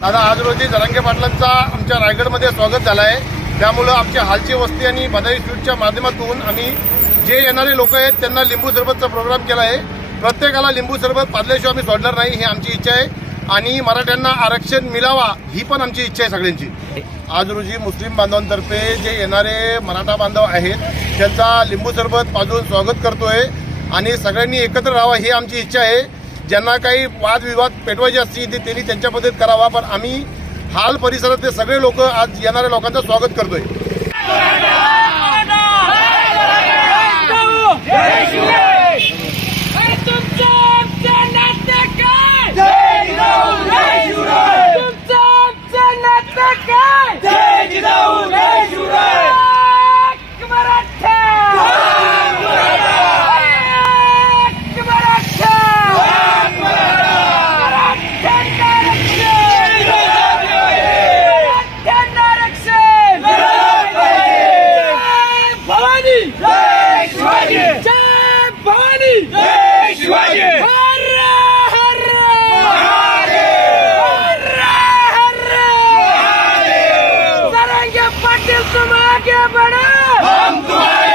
दादा आज रोजी जरांगे पाटलांचा आमच्या रायगडमध्ये स्वागत झालं आहे त्यामुळं आमच्या हालची वस्ती आणि बदाई स्वीटच्या माध्यमातून आम्ही जे येणारे लोक आहेत त्यांना लिंबू सरबतचा प्रोग्राम केला आहे प्रत्येकाला लिंबू सरबत पाजल्याशिवाय आम्ही सोडणार नाही ही आमची इच्छा आहे. आणि मराठ्यांना आरक्षण मिळावा ही पण आमची इच्छा आहे सगळ्यांची. आज रोजी मुस्लिम बांधवांतर्फे जे येणारे मराठा बांधव आहेत त्यांचा लिंबू सरबत पाजून स्वागत करतोय. आणि सगळ्यांनी एकत्र राहावं ही आमची इच्छा आहे. ज्यांना काही वादविवाद पेटवायचे असतील ते त्यांनी त्यांच्या मदत करावा पण आम्ही हाल परिसरातले सगळे लोक आज येणाऱ्या लोकांचं स्वागत करतोय. शिवाजी! सरंगे पाटील तुम आगे बढ़ो!